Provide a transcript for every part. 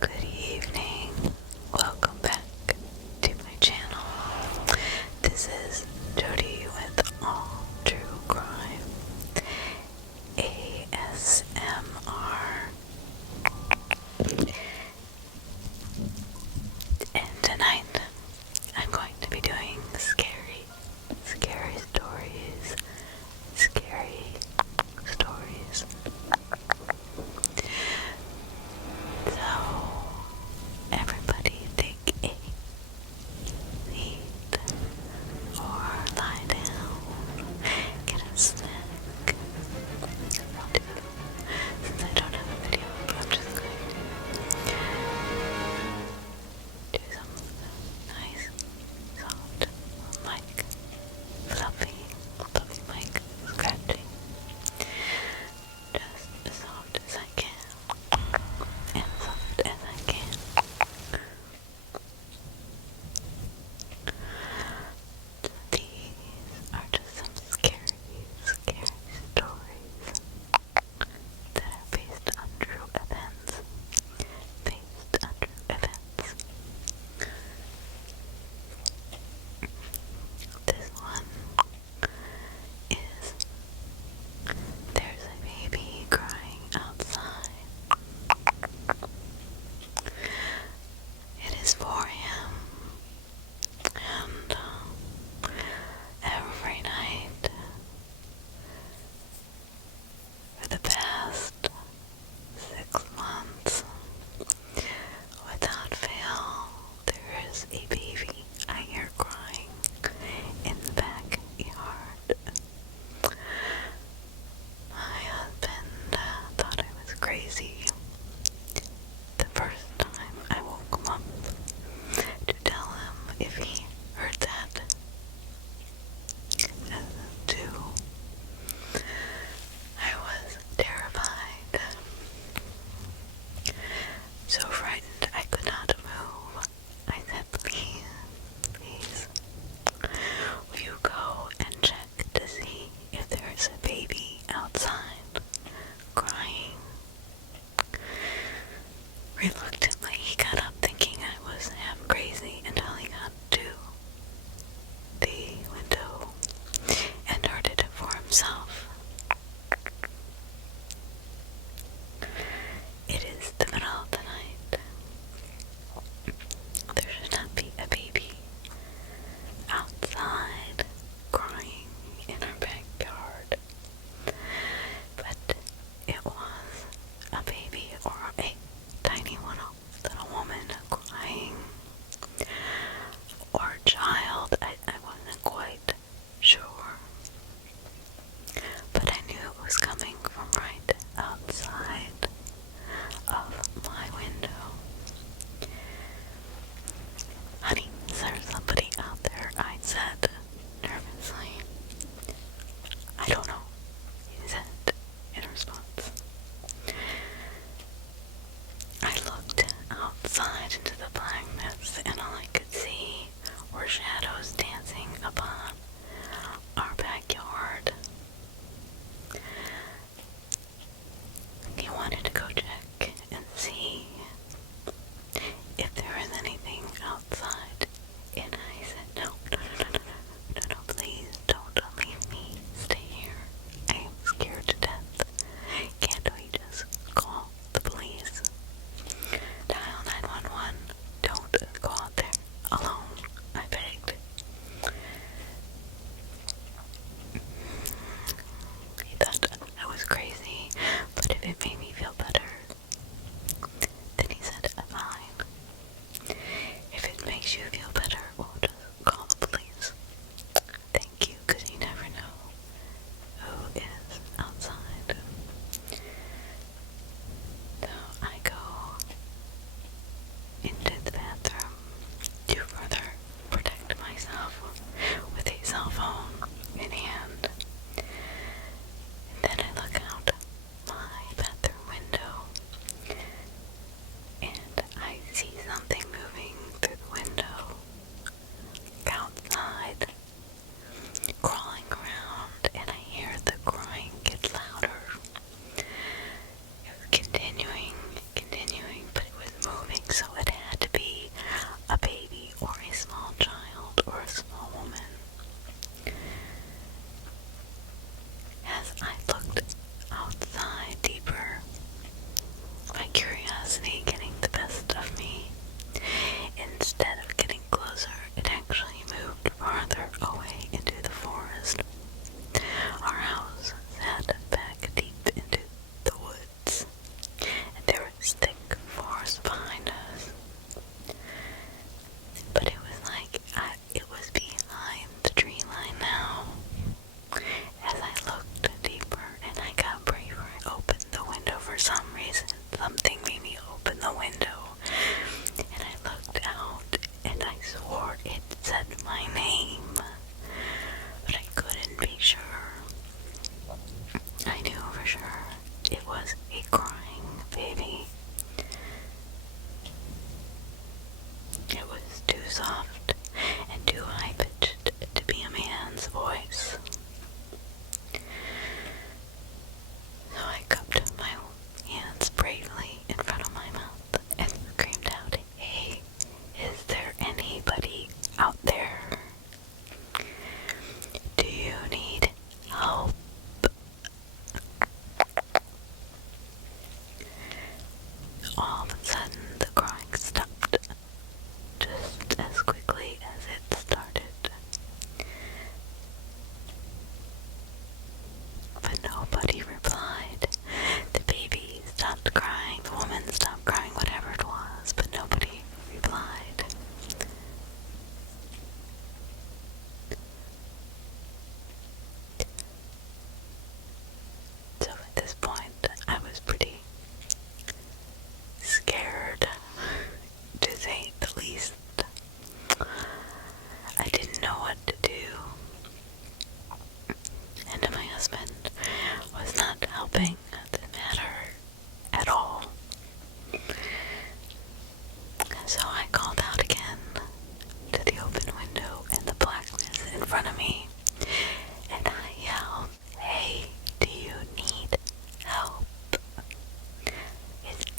Good evening. Welcome back to my channel. This is Jodi with All True Crime ASMR. And tonight I'm going to be doing scary stories. Scary stories. So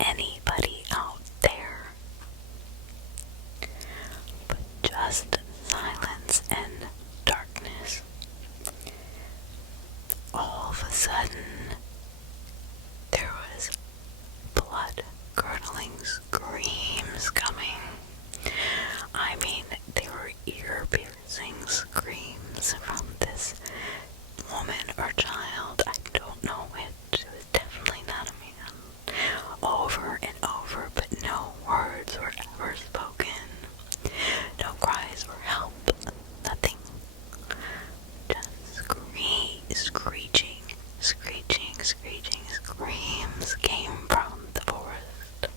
anybody out there. But just silence and darkness. All of a sudden, there was blood-curdling screams coming. I mean, they were ear-piercing screams from this woman or child. I don't know which. It was definitely not a man. Over and over, but no words were ever spoken. No cries for help. Nothing. Just screeching screams came from the forest.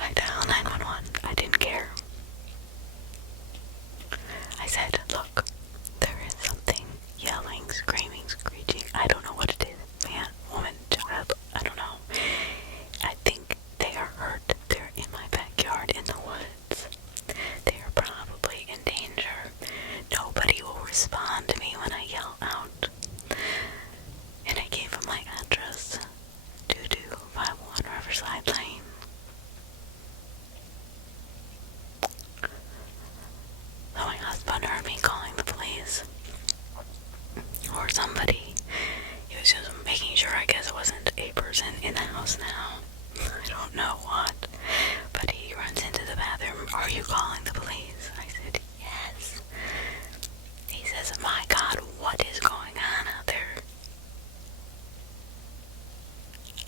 I dialed 911. I didn't care. I said, look, there is something yelling, screaming, screeching. I don't know what it is. Man, woman, child, I don't know. I think they are hurt. They're in my backyard in the woods. They are probably in danger. Nobody will respond to me when I yell out. And I gave him my address, 2251 Riverside Lane. So my husband heard me calling the police. Or somebody. He was just making sure, I guess it wasn't a person in the house now. I don't know what. But he runs into the bathroom. Are you calling the police? I said, yes. He says, my God, what is going on out there?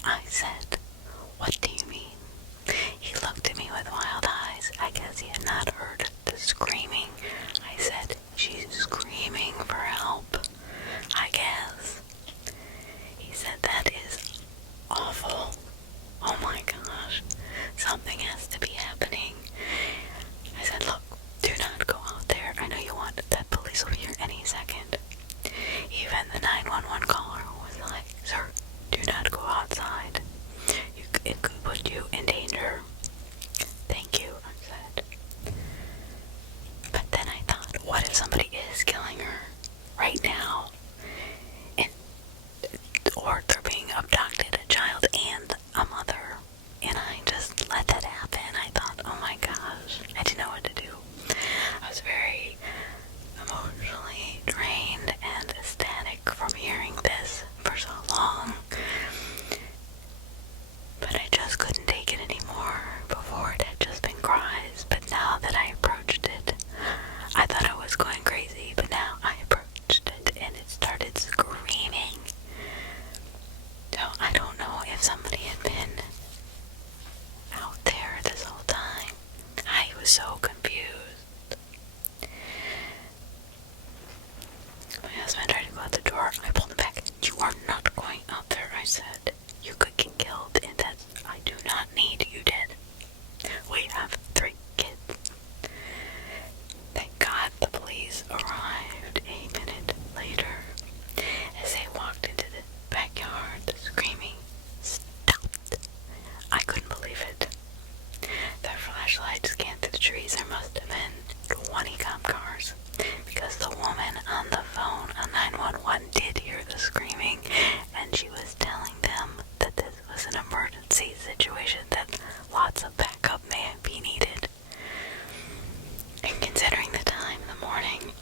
I said, what do you mean? He looked at me with wild eyes. I guess he had not heard the screaming. I said, she's screaming for help. I guess. He said, that is awful. Oh my gosh. Something has to be happening. I said, look, do not go out there. I know you want that police will be here any second. Even the 911 caller was like, sir, do not go outside. It could put you in danger. Thank you, I said. But then I thought, what if somebody is killing her right now? Or they're being abducted, a child and a mother. And I just let that happen. I thought, oh my gosh, I didn't know what to do. I was very emotionally drained and ecstatic from hearing this for so long. But I just couldn't take it anymore. Before it had just been cries, but now that I approached it, I thought I was going crazy, but now I approached it and it started screaming. So I don't know if somebody had been out there this whole time. I was so confused. My husband tried to go out the door. I pulled him back. You are not going out there, I said. You could get killed, and I do not need you dead. We have 3 kids. Thank God the police arrived a minute later. As they walked into the backyard, the screaming stopped. I couldn't believe it. Their flashlight scanned through the trees. There must have been 20 cop cars. Because the woman on the phone on 911 did hear the screaming, and she was telling them that this was an emergency situation, that lots of backup may be needed. And considering the time in the morning,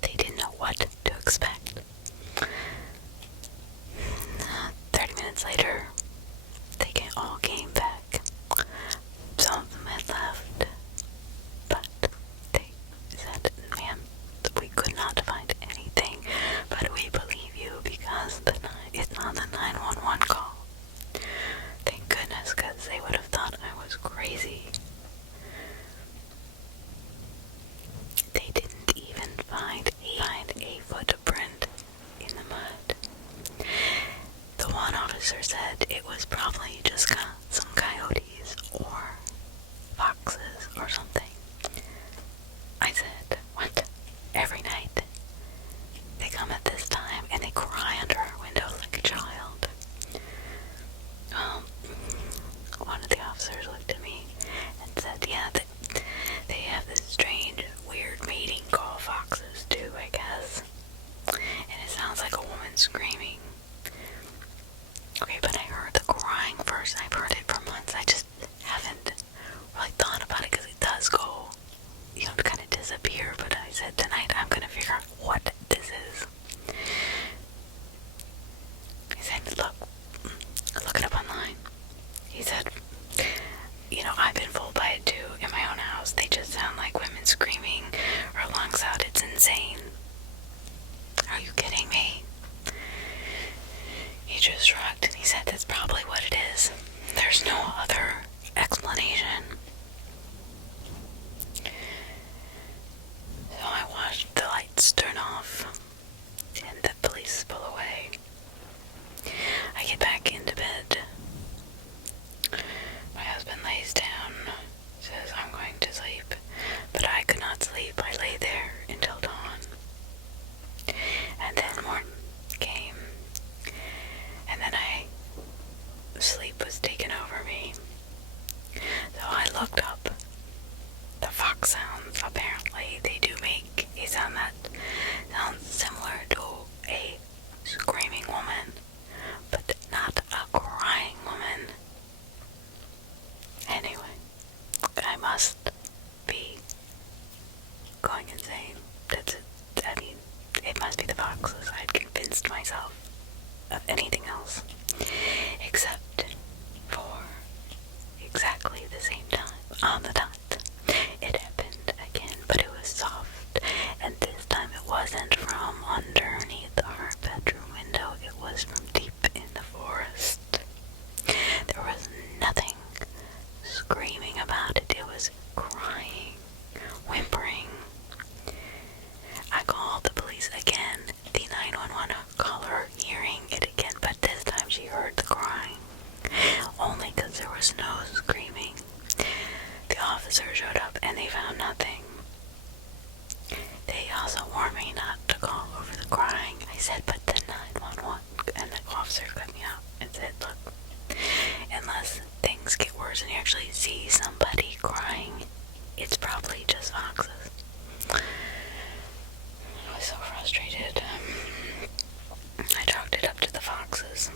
they didn't know what to expect. 30 minutes later, they all came back. Some of them had left, but they said, ma'am, we could not find anything, but we believe you because it's on the 911 call. Thank goodness, because they would have thought I was crazy. They didn't even find a footprint in the mud. The one officer said it was probably just some coyotes or foxes or something. I said, what? Every night they come at this time and they cry under our window like a child. One of the officers looked at me and said, yeah, they have this strange, weird mating call, foxes too, I guess. And it sounds like a woman screaming. Okay, but I heard the crying sleep was taking over me. So I looked up the fox sounds. Apparently, they do make a sound that sounds similar to a screaming woman, but not a crying woman. Anyway, I must be going insane. It must be the foxes. I'd convinced myself of anything else, except for exactly the same time, on the dot. It happened again, but it was soft, and this time it wasn't from underneath our bedroom window, it was from deep in the forest. There was nothing screaming about it, it was crying, whimpering. I called the police again, the 911 caller hearing it again, but this time she heard the crying, only because there was no screaming. The officer showed up and they found nothing. They also warned me not to call over the crying. I said, but the 911, and the officer cut me out and said, look, unless things get worse and you actually see somebody crying, it's probably just foxes. I was so frustrated. I chalked it up to the foxes.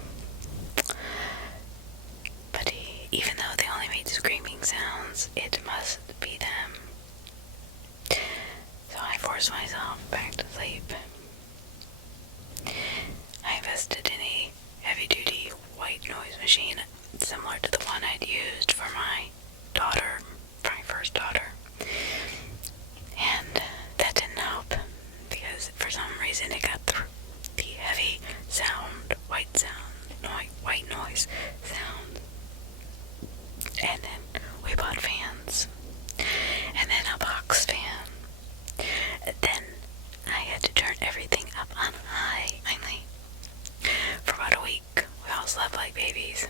But even though they only made screaming sounds, it must be them. So I forced myself back to sleep. I invested in a heavy-duty white noise machine similar to the one I'd used for my first daughter. And that didn't help, because for some reason it got through the heavy sound, white noise sound. And then we bought fans, and then a box fan. Then I had to turn everything up on high, finally. For about a week, we all slept like babies.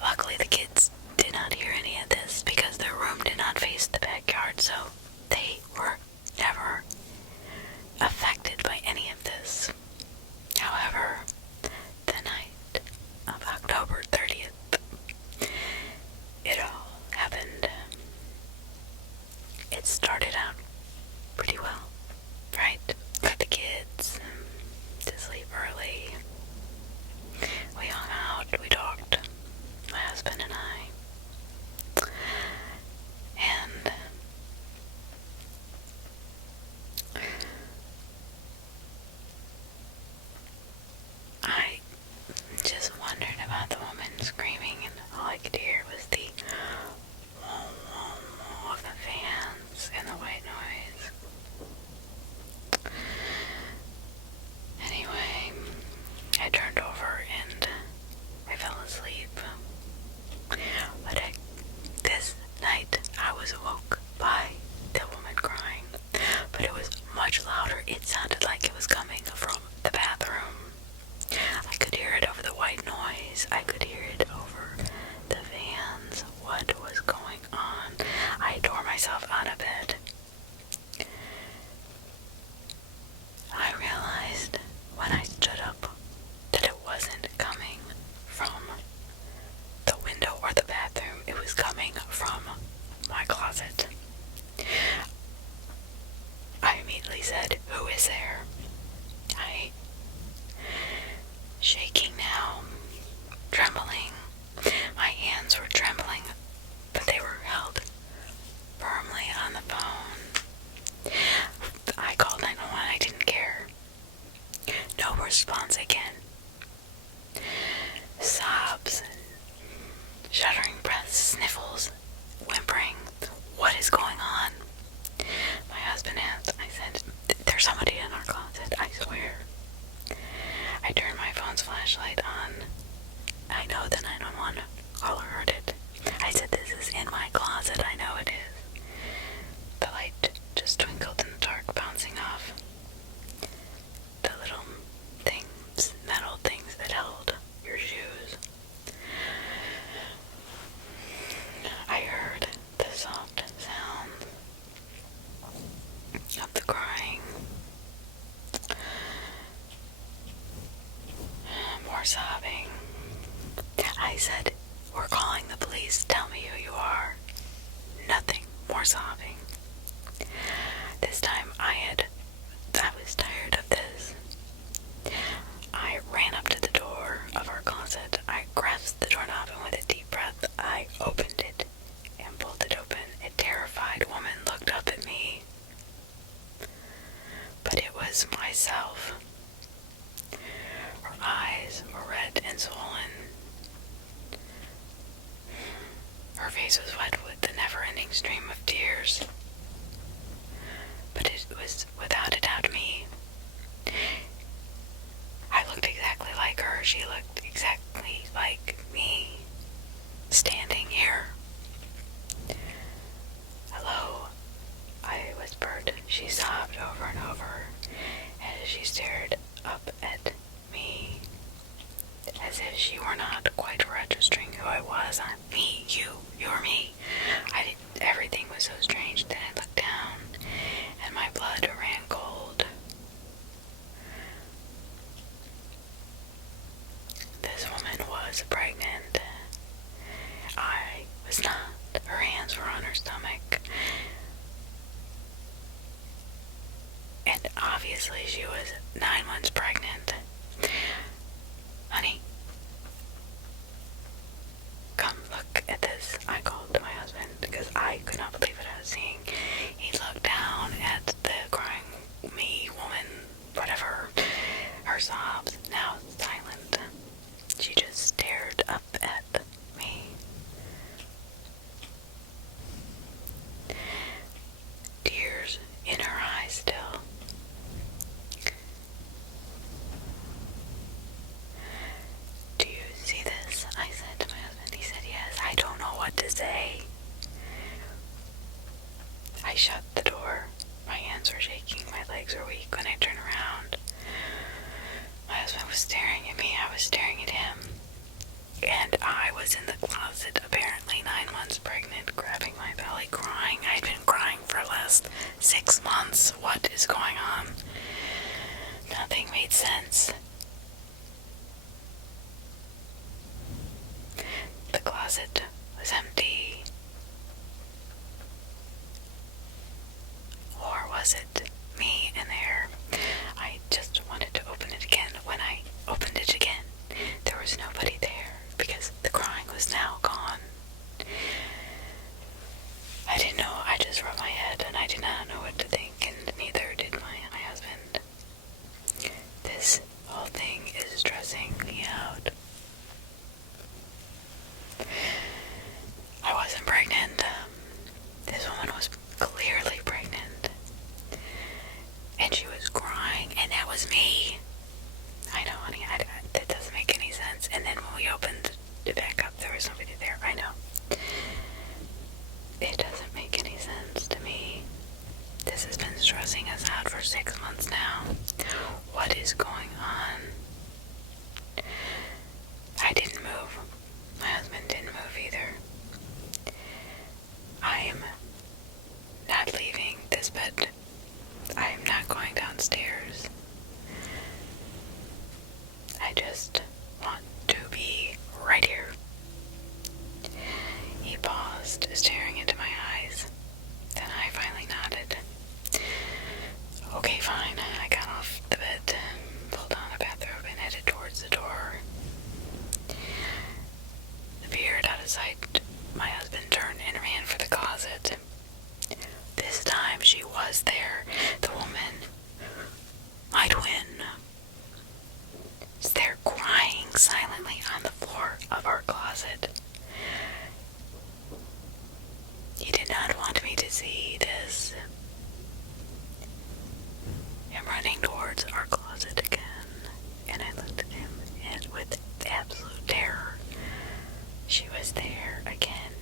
Luckily, the kids did not hear any of this because their room did not face the backyard, so they were never affected by any of this. However, the night of October 30th, it all happened. It started out pretty well, right? Got the kids to sleep early. We hung out, we talked, my husband and I. And I just wondered about the woman screaming, and all I could hear was the wah, wah, wah of the fans and the white noise. Anyway, I turned over and I fell asleep. But this night I was awoke by the woman crying, but it was much louder. It sounded like it was coming from the bathroom. I could hear it over the white noise. I could hear it over the vans. What was going on? I tore myself out of bed. I realized when I stood up that it wasn't coming from the window or the bathroom. It was coming from my closet. I immediately said, "Who is there?" Shaking now, trembling. My hands were trembling, but they were held firmly on the phone. I called 911. I didn't care. No response again. Sobs, shuddering breaths, sniffles, whimpering. What is going on? My husband asked. I said, "There's somebody in our closet, I swear." I turned my phone's flashlight on. I know the 911 caller heard it. I said, "This is in my closet, I know it is." The light just twinkled in the dark, bouncing off the little things, metal things that held your shoes. I heard the soft sound of the crying. More sobbing. I said, "We're calling the police. Tell me who you are." Nothing. More sobbing. This time I was tired of this. I ran up to the door of our closet. I grasped the doorknob and with a deep breath, I opened it and pulled it open. A terrified woman looked up at me. But it was myself. Her eyes were red and swollen. Her face was wet with the never-ending stream of tears. But it was without a doubt me. I looked exactly like her. She looked exactly like me, standing here. "Hello," I whispered. She sobbed over and over as she stared up at me, as if she were not quite registering who I was. Me, you're me. Everything was so strange. Then I looked down, and my blood ran cold. This woman was pregnant. I was not. Her hands were on her stomach. And obviously she was 9 months pregnant. "Honey, come look at this," I called to my husband because I could not believe what I was seeing. He looked down at the crying me woman, whatever, her sobs now silent. She just stared up at me. Tears in her eyes still. "Do you see this?" I said to my husband. He said, "Yes." I don't know what to say. I shut the door. My hands were shaking. My legs were weak when I turned around. My husband was staring at me. I was staring at him. And I was in the closet, apparently 9 months pregnant, grabbing my belly, crying. I'd been crying for the last 6 months. What is going on? Nothing made sense. The closet was empty. Or was it me in there? I just wanted to open it again. When I opened it again, there was nobody there because the crying was now gone. I didn't know. I just rubbed my head and I did not know what to think, and neither did my husband. This whole thing is stressing me out. I wasn't pregnant. This woman was clearly pregnant. And she was crying, and that was me. I know, honey, that doesn't make any sense. And then when we opened it back up, there was nobody there. I know. It doesn't make any sense to me. This has been stressing us out for 6 months now. What is going on? I didn't move. My husband didn't move either. I am not leaving this bed. I am not going downstairs. I just want to be right here. He paused, staring into my eyes. Then I finally nodded. "Okay, fine." I got off the bed, pulled on a bathrobe, and headed towards the door. The beard out of sight, my husband turned and ran for the closet. This time she was there. The woman, my twin, is there crying silently on the floor of our closet. He did not want me to see this. I'm running towards our closet again, and I looked at him, and with absolute terror, she was there again.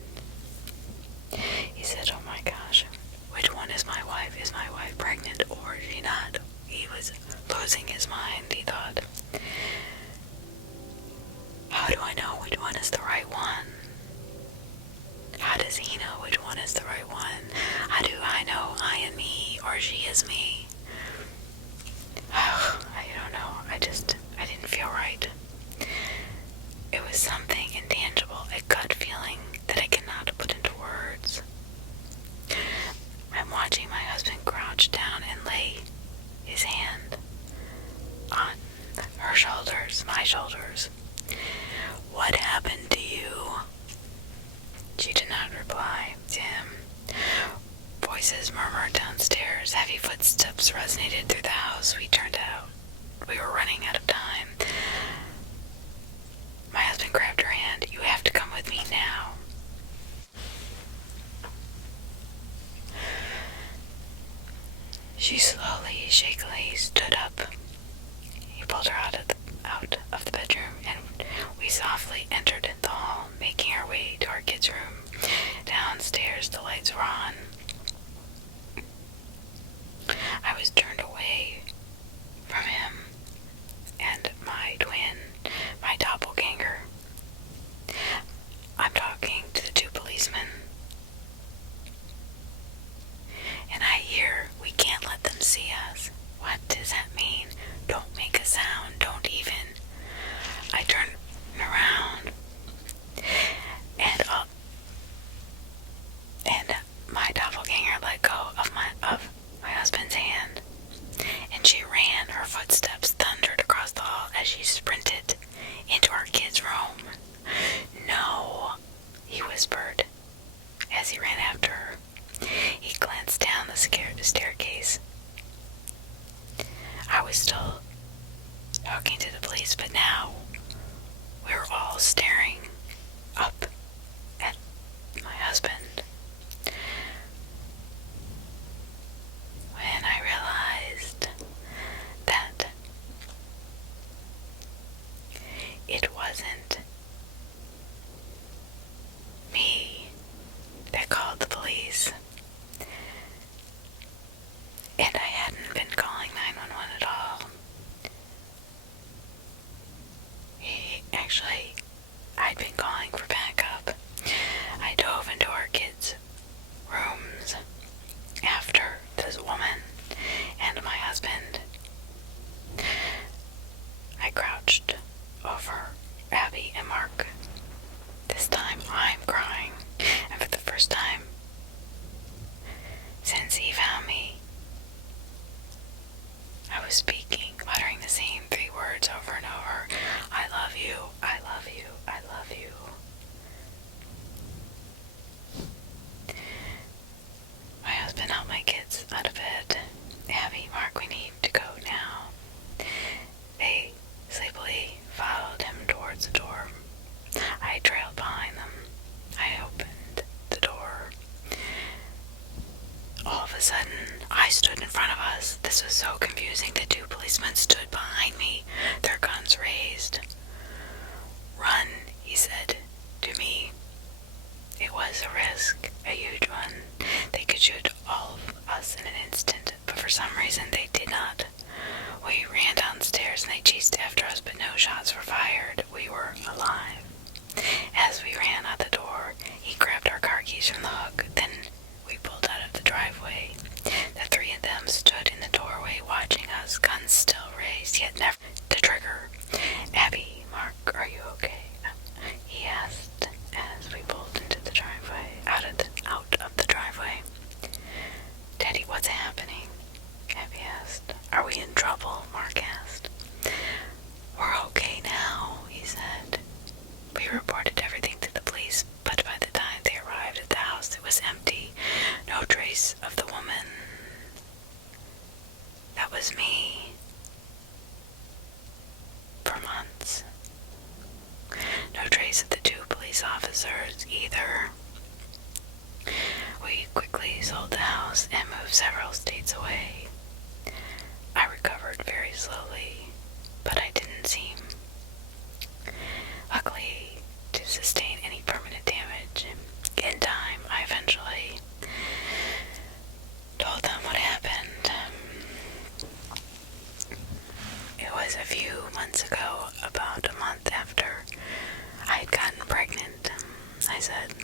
He said, "Oh my gosh, which one is my wife? Is my wife pregnant or is she not?" He was losing his mind, he thought. How do I know which one is the right one? How does he know which one is the right one? How do I know I am me or she is me? I don't know. I didn't feel right. It was something intangible footsteps resonated through the house. We turned out. We were running out of time. My husband grabbed her hand. You have to come with me now. She slowly, shakily stood up. He pulled her out of the bedroom, and we softly entered the hall, making our way to our kids' room. Downstairs, the lights were on. I was turned away from him and my twin, my doppelganger. I'm talking to the two policemen. And I hear, we can't let them see us. What does that mean? Don't make a sound. Don't even. I turn around. And my doppelganger let go of my husband's hand. And she ran. Her footsteps thundered across the hall as she sprinted into our kids' room. No, he whispered as he ran after her. He glanced down the staircase. I was still talking to the police, but now we were all staring up at my husband. When I realized that it wasn't me that called the police, and I hadn't been calling 911 at all. I'd been calling for backup. I dove into our kids' rooms after this woman and my husband. I crouched over Abby and Mark. This time I'm crying, and for the first time since he found me, I was speaking, muttering the same 3 words over and over. I love you, I love you, I love you. My husband helped my kids out of bed. Abby, Mark, we need to go now. They sleepily followed him towards the door. I trailed behind them. I opened the door. All of a sudden, I stood in front of us. This was so confusing. The 2 policemen stood behind me, their guns raised. Run, he said to me. It was a risk, a huge one. They could shoot all of us in an instant, but for some reason they did not. We ran downstairs and they chased after us, but no shots were fired. We were alive. As we ran out the door, he grabbed our car keys from the hook. Then we pulled out of the driveway. The 3 of them stood in the doorway watching us, guns still raised, yet never to trigger. Abby, Mark, are you okay? He asked as we pulled into the driveway, out of the driveway. Daddy, what's happening? Abby asked. Are we in trouble? Mark asked. We're okay now, he said. We reported everything to the police, but by the time they arrived at the house, it was empty. No trace of the woman. That was me. For months. No trace of the 2 police officers either. We quickly sold the house and moved several states away. I recovered very slowly, but I didn't seem, luckily, to sustain any permanent damage. In time, I eventually told them what happened. It was a few months ago, about a month after I had gotten pregnant. I said,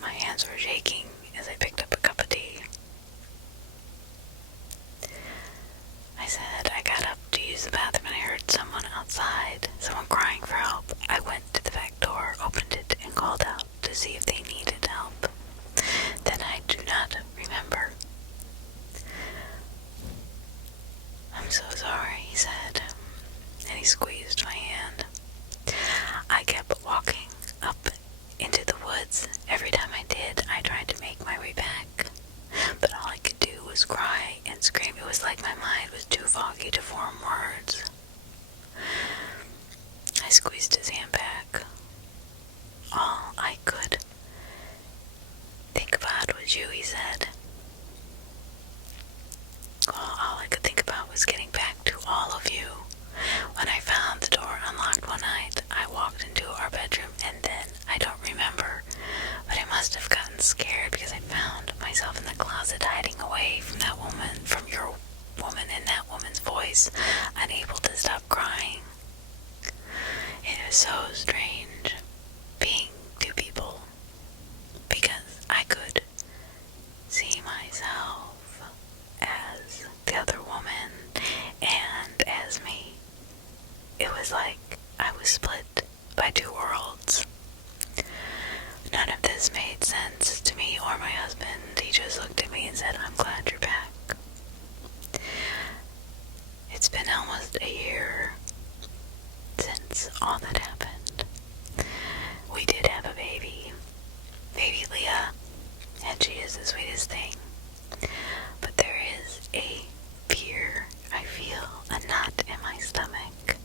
my hands were shaking as I picked up a cup of tea. I said, I got up to use the bathroom and I heard someone outside, someone crying for help. I went to the back was getting back to all of you. When I found the door unlocked one night, I walked into our bedroom, and then I don't remember, but I must have gotten scared because I found myself in the closet hiding away from that woman, from your woman, and that woman's voice, unable to stop crying. It was so strange being two people, because I could see myself as the other woman and as me. It was like I was split by two worlds. None of this made sense to me or my husband. He just looked at me and said, "I'm glad you're back." It's been almost a year since all that happened. We did have a baby Leah, and she is the sweetest thing. But there is a fear. I feel a knot in my stomach.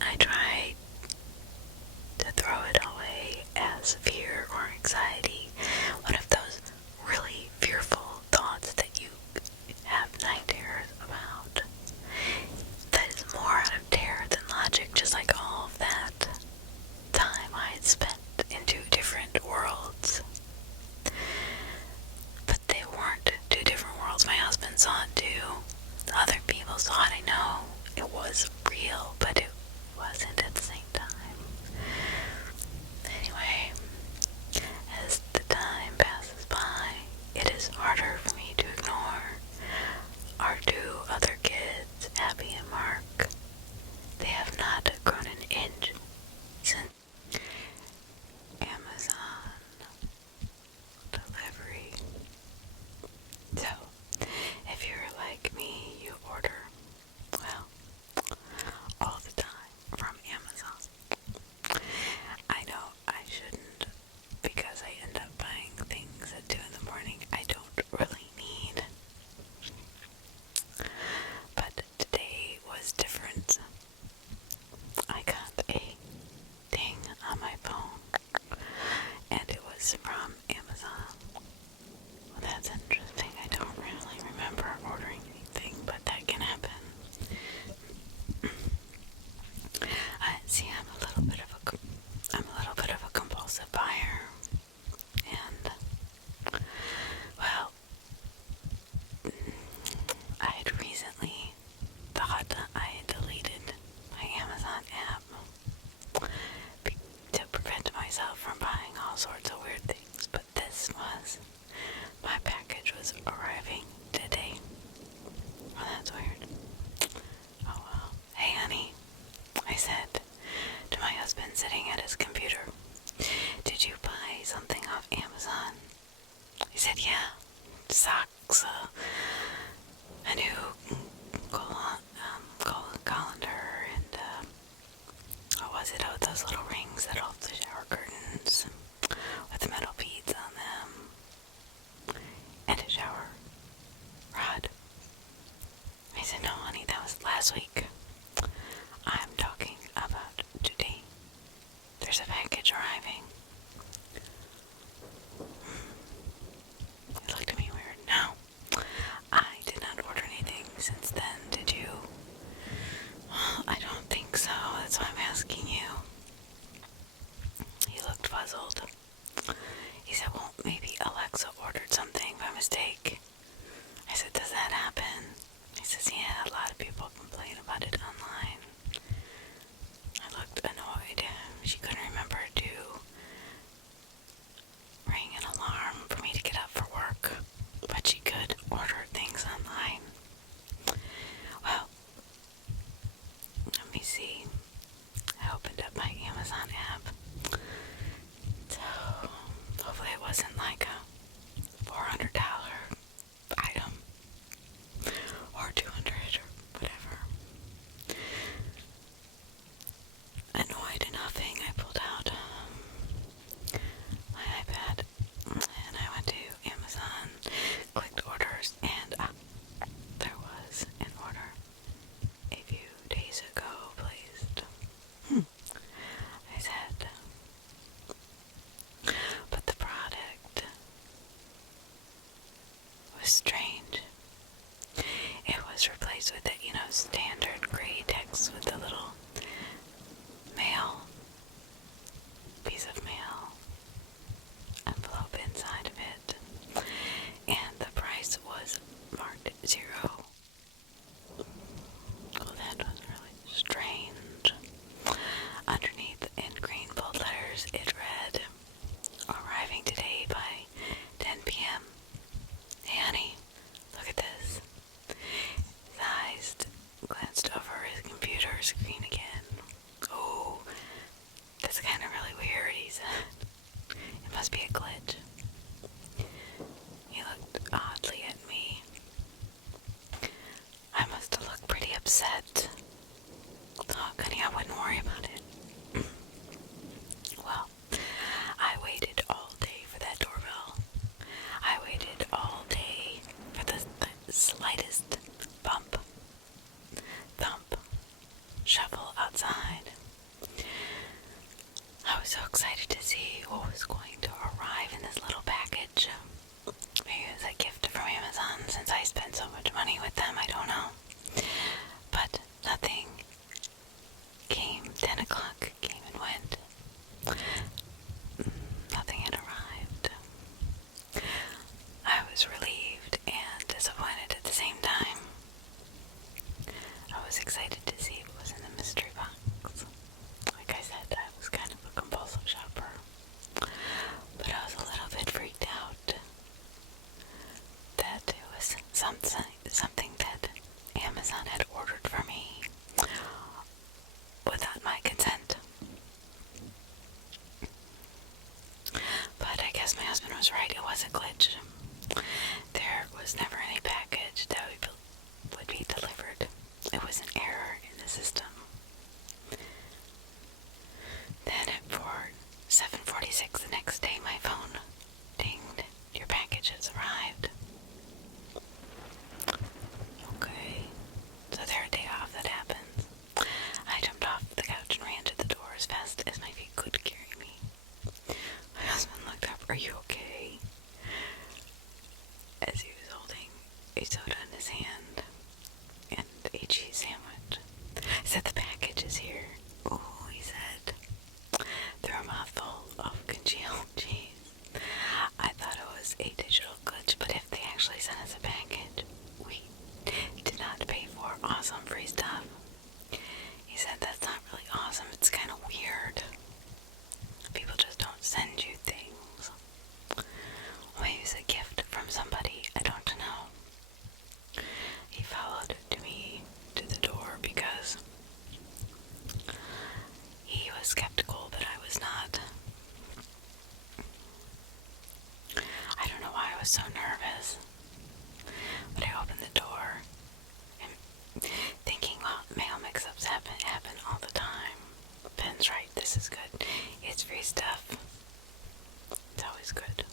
I tried to throw it away as fear or anxiety, one of those really fearful thoughts that you have night terrors about. That is more out of terror than logic, just like all of that time I had spent in two different worlds. But they weren't two different worlds. My husband saw it too. Other people saw it, I know. It was real, but it wasn't at the same time. Anyway, as the time passes by, it is harder for me to ignore our two other kids, Abby and Mark. They have not grown an inch since Amazon delivery. So, if you're like me, you order, well, all the time from Amazon. I know I shouldn't, because I end up buying things at 2 in the morning I don't really need. But today was different. I got a ding on my phone, and it was from Amazon. Well, that's interesting. I don't really remember ordering anything, but that can happen. See, I'm a little bit of a compulsive buyer, and well, I had recently thought I had deleted my Amazon app to prevent myself from buying all sorts of weird things, but my package was arriving today. Oh, that's weird. Oh well. Hey honey, I said to my husband sitting at his computer, "Did you buy something off Amazon?" He said, "Yeah, socks, a new colander, and what was it? Oh, those little rings that hold the shower curtains with metal beads on them, and a shower rod." I said, "No, honey, that was last week. I'm talking about today. There's a package arriving." He looked at me weird. "No, I did not order anything since then, did you?" "Well, I don't think so. That's why I'm asking you." He looked puzzled. He said, "Well, maybe Alexa ordered something by mistake." I said, "Does that happen?" He says, "Yeah, a lot of people complain about it online." I looked annoyed. She couldn't remember to ring an alarm for me to get up for work, but she could order things online. Well, let me see. I opened in green bold letters, it read, "Arriving today by 10 p.m. Hey honey, look at this." His eyes glanced over his computer screen again. "Oh, that's kind of really weird," he said. "It must be a glitch." He looked oddly at me. I must have looked pretty upset. Oh, honey, I wouldn't worry about it. Well, I waited all day for that doorbell. I waited all day for the slightest bump, thump, shuffle outside. I was so excited to see what was going to arrive in this little package. Maybe it was a gift from Amazon since I spent so much money with them, I don't know. But nothing came. 10 o'clock came and went. Nothing had arrived. I was relieved and disappointed at the same time. I was excited to see what was in the mystery box. Like I said, I was kind of a compulsive shopper. But I was a little bit freaked out that it was something that Amazon had ordered for me without my consent. But I guess my husband was right, it was a glitch. There was never any package that would be delivered. It was an error in the system. Then at 7:46 the next day, my phone dinged. "Your package has arrived." Okay, so there's a day off that happens. I jumped off the couch and ran to the door as fast as my feet could carry me. My husband looked up. "Are you okay?" As he was holding a soda in his hand and a cheese sandwich. I said, "The package is here." "Oh," he said, through a mouthful of congealed cheese. I thought it was a digital glitch, but if they actually sent us a package, we did not pay for awesome free stuff. He said, "That's not really awesome, it's kind of weird. People just don't send you things." Maybe it's a gift from somebody, I don't know. He followed me to the door because he was skeptical, but I was not. I don't know why I was so nervous, but I opened the door and thinking, well, mail mix-ups happen all the time. Ben's right, this is good. It's free stuff. It's always good.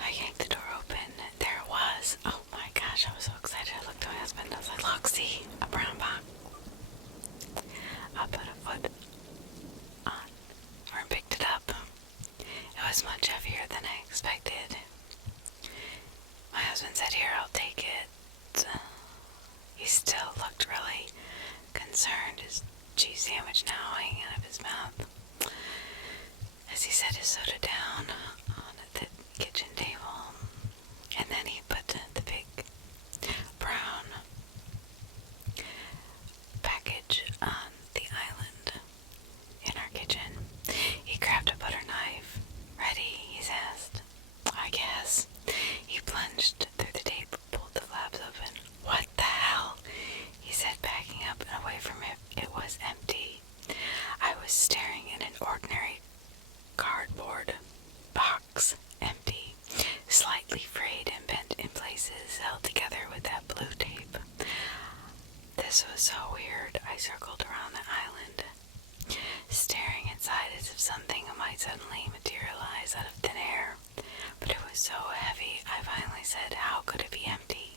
I yanked the door open. There it was. Oh my gosh, I was so excited. I looked at my husband. I was like, "Look, see, a brown box." I put a foot on and picked it up. It was much heavier than I expected. My husband said, "Here, I'll take it." He still looked really concerned, his cheese sandwich now hanging out of his mouth, as he set his soda down on the kitchen table. And then he put the big brown package on the island in our kitchen. He grabbed a butter knife. "Ready?" he asked. "I guess." He plunged through the tape, pulled the flaps open. "What the hell?" he said, backing up and away from it. It was empty. I was staring at an ordinary cardboard box, empty, slightly frayed and bent in places, held together with that blue tape. This was so weird. I circled around the island, staring inside as if something might suddenly materialize out of thin air. But it was so heavy, I finally said, "How could it be empty?"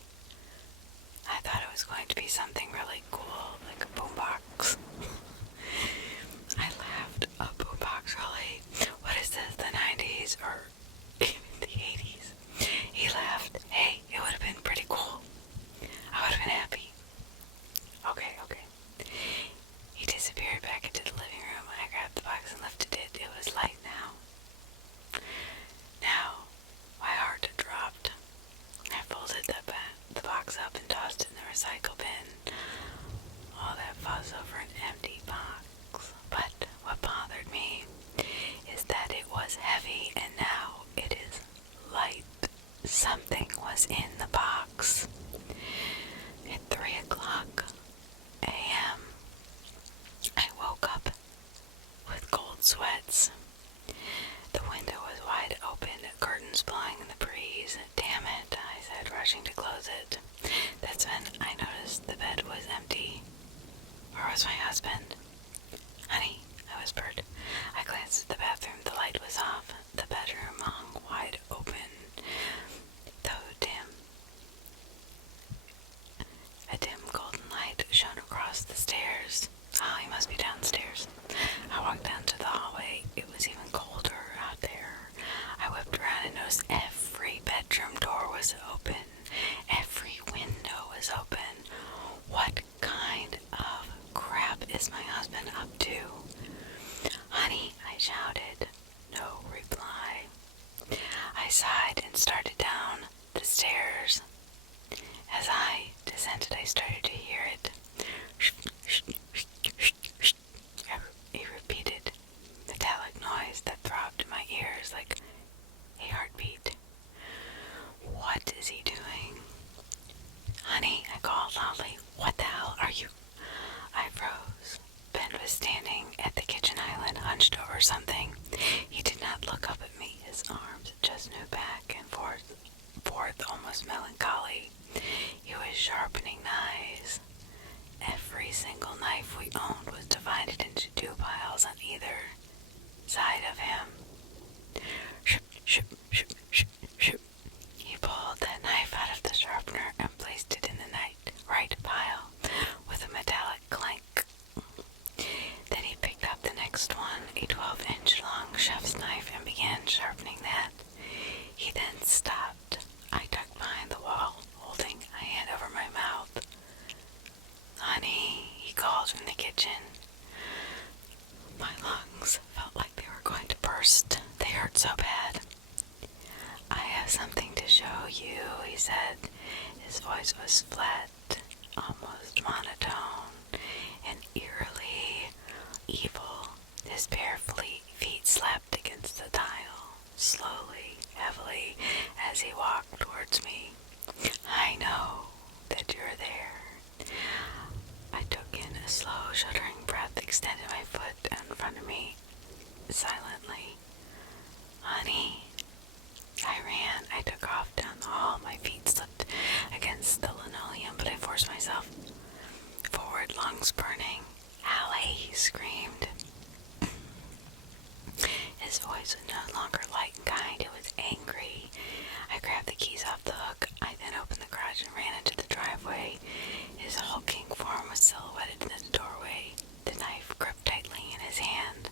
I thought it was going to be something really cool, like a boombox. I laughed. "A boombox, really? What is this, the 90s or even the 80s? He laughed. "Hey, it would have been pretty cool. I would have been happy." Okay. He disappeared back into the living room. I grabbed the box and lifted it. It was light now. My heart dropped. I folded the box up and tossed it in the recycle bin. All that fuss over an something was in the box. At 3 o'clock a.m., I woke up with cold sweats. The window was wide open, curtains blowing in the breeze. Damn it, I said, rushing to close it. That's when I noticed the bed was empty. Where was my husband? Honey, I whispered. I glanced at the bathroom. The light was off. The bedroom hung wide open, though dim. A dim golden light shone across the stairs. Oh, he must be downstairs. I walked down to the hallway. It was even colder out there. I whipped around and noticed every bedroom door was open. Every window was open. What kind of crap is my husband up to? Honey, I shouted. No reply. I sighed and started down the stairs. As I descended, I started to hear it. A repeated metallic noise that throbbed in my ears like a heartbeat. What is he doing? Honey, I called loudly. What the hell are you? I froze. Ben was standing at the kitchen island, hunched over something. He did not look up at me. His arms just moved back and forth, almost melancholy. He was sharpening knives. Every single knife we owned was divided into 2 piles on either side of him. Shoop, shoop, shoop, shoop, shoop. He pulled that knife out of the sharpener and placed it in the right pile with a metallic clank. Then he picked up the next one, a 12-inch long chef's knife, and began sharpening that. He then stopped. I ducked behind the wall, holding a hand over my mouth. Honey, he called from the kitchen. My lungs felt like they were going to burst. They hurt so bad. I have something to show you, he said. His voice was flat, almost monotone, and eerily evil. His bare feet slapped against the tile, slowly, heavily, as he walked towards me. I know that you're there. I took in a slow, shuddering breath, extended my foot in front of me, silently. Honey, I ran. I took off down the hall. My feet slipped against the linoleum, but I forced myself forward, lungs burning. Allie, he screamed. His voice was no longer light and kind. It was angry. I grabbed the keys off the hook. I then opened the garage and ran into the driveway. His hulking form was silhouetted in the doorway, the knife gripped tightly in his hand.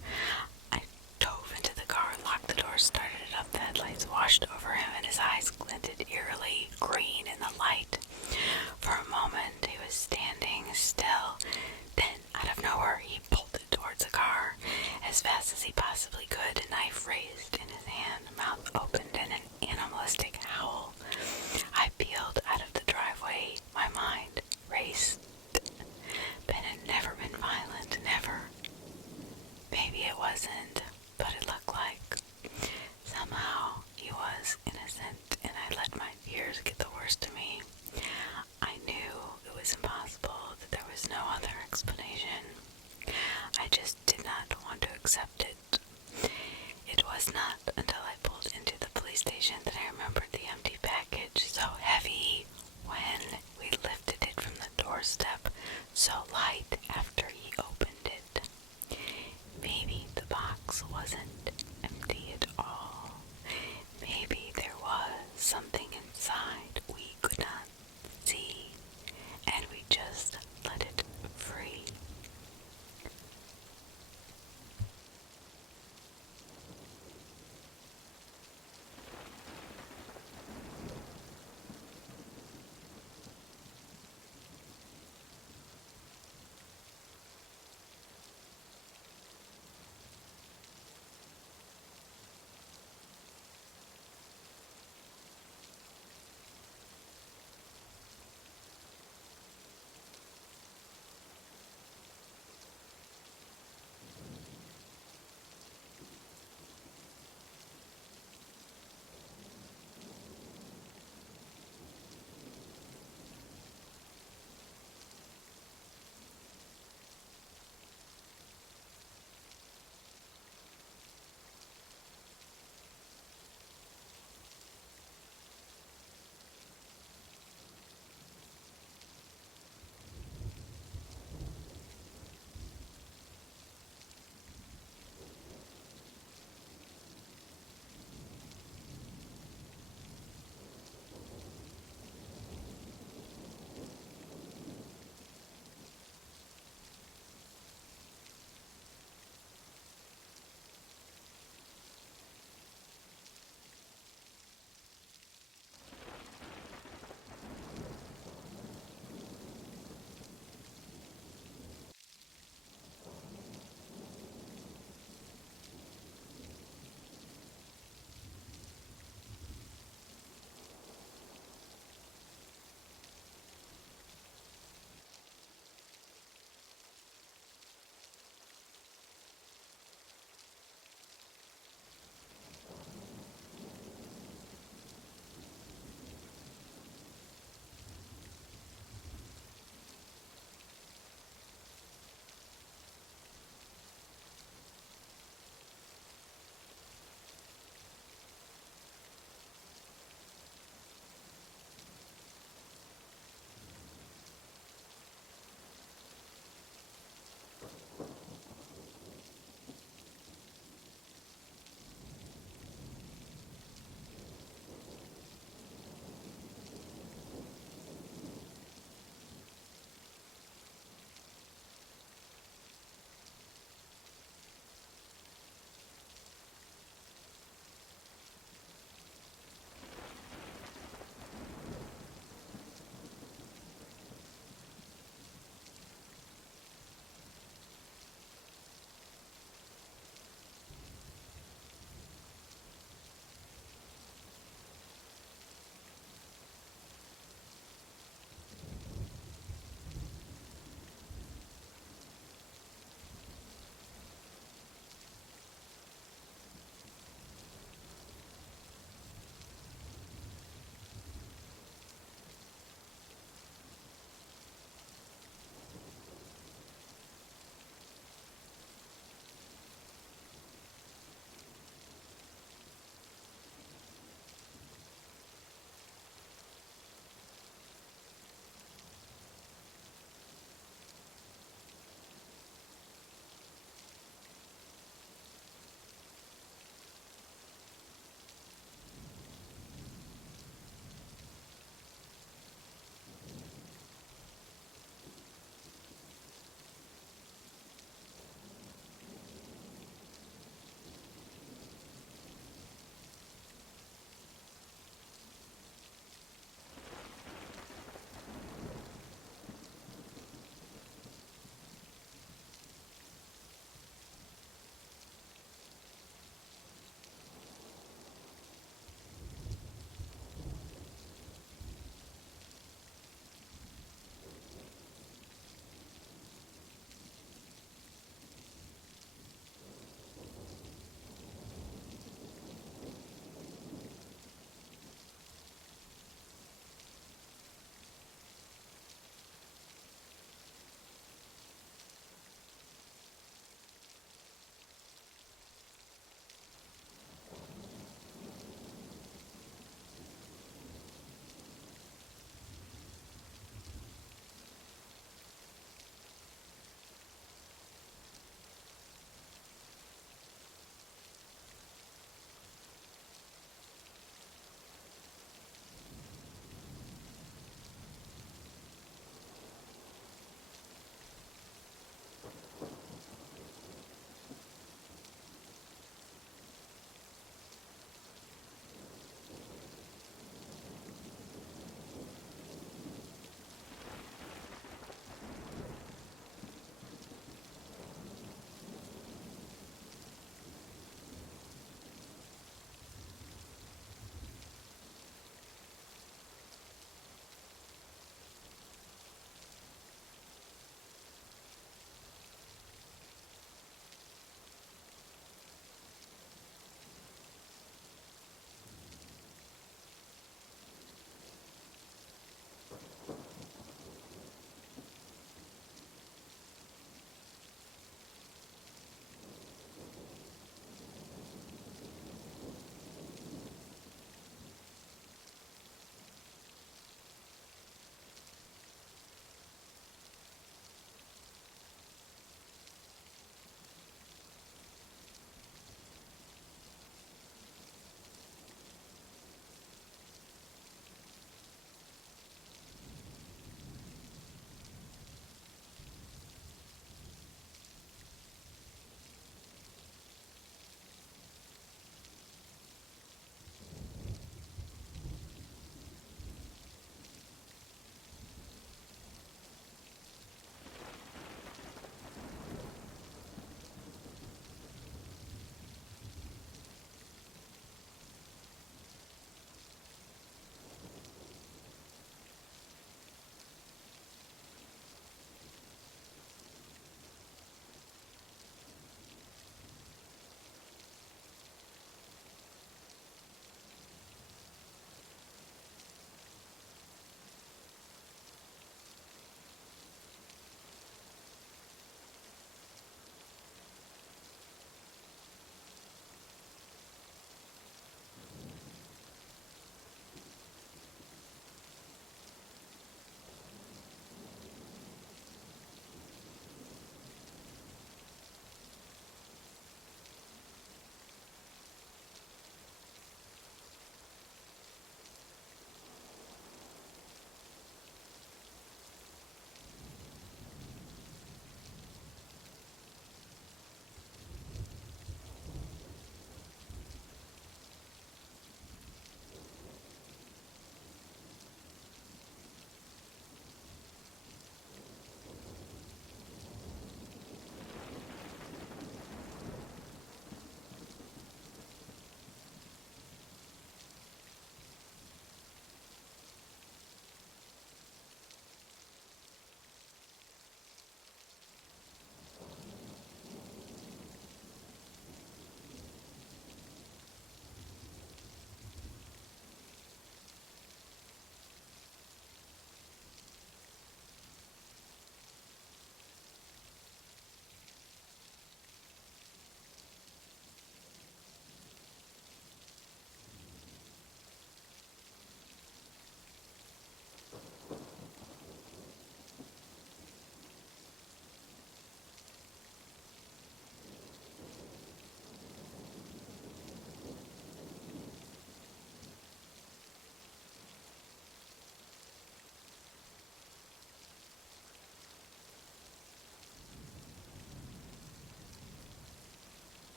I dove into the car, locked the door, started it up. The headlights washed over him, and his eyes glinted eerily green in the light. For a moment, he was standing still. Then, out of nowhere, he bolted towards the car as fast as he possibly could, a knife raised in his hand, mouth opened in an animalistic howl. I peeled out of the driveway. My mind raced. Ben had never been violent, never. Maybe it wasn't, but it looked like. Somehow he was innocent, and I let my fears get the worst of me. I knew it was impossible, that there was no other explanation. I just did not want to accept it. It was not until I pulled into the police station that I remembered the empty package, so heavy when we lifted it from the doorstep, so light after he opened it. Maybe the box wasn't